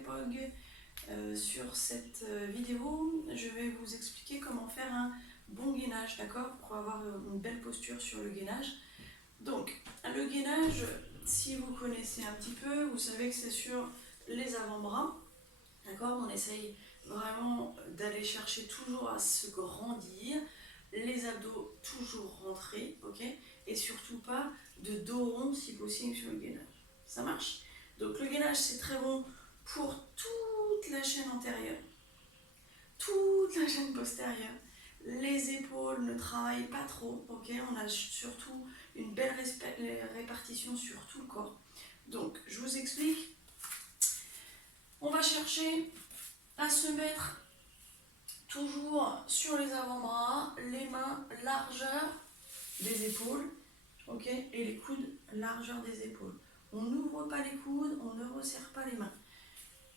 Pog. Sur cette vidéo, je vais vous expliquer comment faire un bon gainage, d'accord, pour avoir une belle posture sur le gainage. Donc, le gainage, si vous connaissez un petit peu, vous savez que c'est sur les avant-bras, d'accord. On essaye vraiment d'aller chercher toujours à se grandir, les abdos toujours rentrés, ok, et surtout pas de dos rond si possible sur le gainage. Ça marche? Donc le gainage, c'est très bon pour toute la chaîne antérieure, toute la chaîne postérieure. Les épaules ne travaillent pas trop, ok. On a surtout une belle répartition sur tout le corps. Donc je vous explique. On va chercher à se mettre toujours sur les avant-bras, les mains largeur des épaules, ok, et les coudes largeur des épaules. On n'ouvre pas les coudes, on ne resserre pas les mains.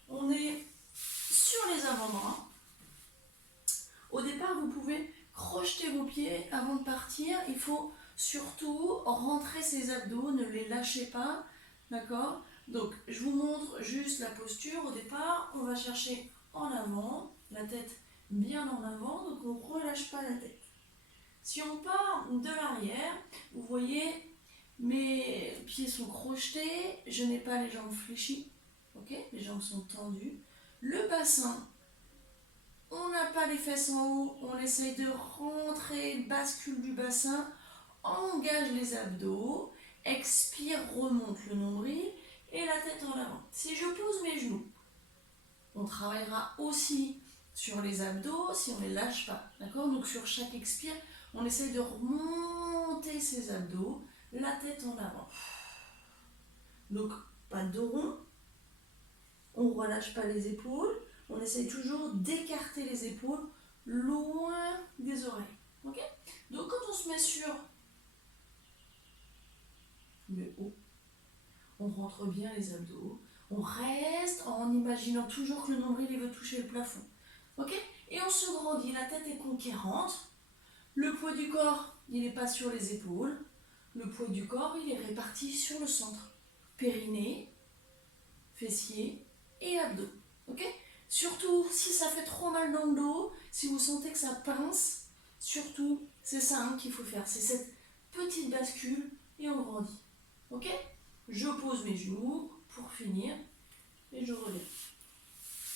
On est sur les avant-bras. Au départ, vous pouvez crocheter vos pieds avant de partir. Il faut surtout rentrer ses abdos, ne les lâchez pas, d'accord? Donc, je vous montre juste la posture. Au départ, on va chercher en avant, la tête bien en avant, donc on ne relâche pas la tête. Si on part de l'arrière, vous voyez, mes pieds sont crochetés, je n'ai pas les jambes fléchies, ok, les jambes sont tendues. Le bassin, on n'a pas les fesses en haut, on essaye de rentrer, bascule du bassin, engage les abdos, expire, remonte le nombril et la tête en avant. Si je pose mes genoux, on travaillera aussi sur les abdos si on ne les lâche pas, d'accord. Donc sur chaque expire, on essaye de remonter ses abdos, la tête en avant. Donc pas de dos rond, on ne relâche pas les épaules, on essaye toujours d'écarter les épaules loin des oreilles. Okay. Donc quand on se met sur le haut, on rentre bien les abdos, on reste en imaginant toujours que le nombril il veut toucher le plafond. Okay. Et on se grandit, la tête est conquérante, le poids du corps il n'est pas sur les épaules, le poids du corps il est réparti sur le centre, périnée, fessier et abdos. Okay. Surtout si ça fait trop mal dans le dos, si vous sentez que ça pince, surtout c'est ça qu'il faut faire, c'est cette petite bascule et on grandit. Ok. Je pose mes genoux pour finir et je relève.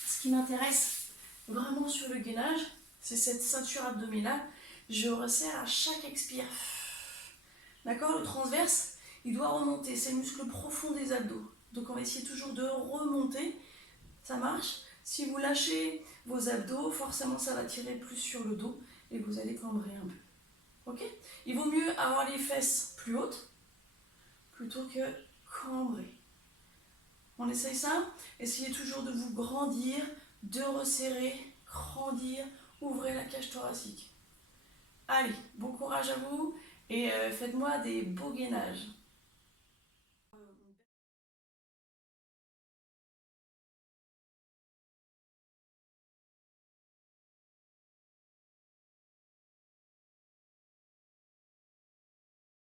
Ce qui m'intéresse vraiment sur le gainage, c'est cette ceinture abdominale. Je resserre à chaque expire. D'accord. Le transverse, il doit remonter, c'est le muscle profond des abdos. Donc on va essayer toujours de remonter. Ça marche. Si vous lâchez vos abdos, forcément ça va tirer plus sur le dos et vous allez cambrer un peu. Ok. Il vaut mieux avoir les fesses plus hautes plutôt que cambrer. On essaye ça. Essayez toujours de vous grandir, de resserrer, grandir, ouvrez la cage thoracique. Allez, bon courage à vous et faites-moi des beaux gainages.